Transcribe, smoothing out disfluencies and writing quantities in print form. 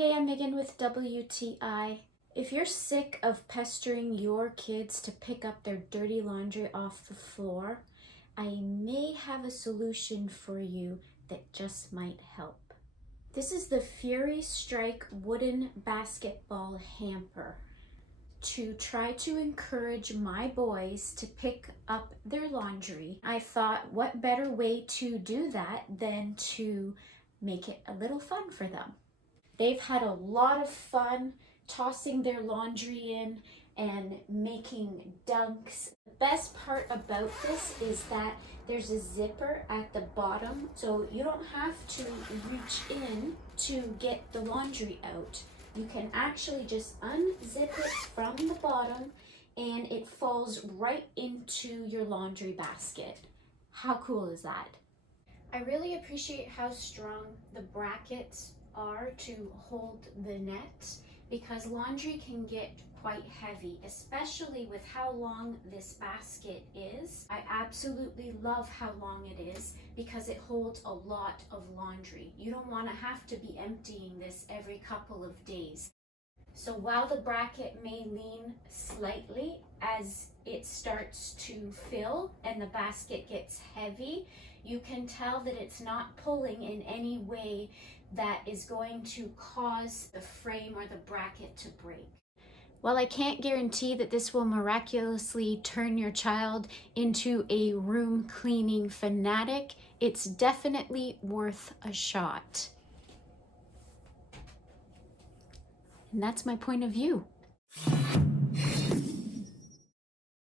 Hey, I'm Megan with WTI. If you're sick of pestering your kids to pick up their dirty laundry off the floor, I may have a solution for you that just might help. This is the Fury Strike wooden basketball hamper to try to encourage my boys to pick up their laundry. I thought, what better way to do that than to make it a little fun for them. They've had a lot of fun tossing their laundry in and making dunks. The best part about this is that there's a zipper at the bottom, so you don't have to reach in to get the laundry out. You can actually just unzip it from the bottom and it falls right into your laundry basket. How cool is that? I really appreciate how strong the brackets are to hold the net, because laundry can get quite heavy, especially with how long this basket is. I absolutely love how long it is because it holds a lot of laundry. You don't want to have to be emptying this every couple of days. So while the bracket may lean slightly as it starts to fill and the basket gets heavy, you can tell that it's not pulling in any way that is going to cause the frame or the bracket to break. While I can't guarantee that this will miraculously turn your child into a room cleaning fanatic, it's definitely worth a shot. And that's my point of view.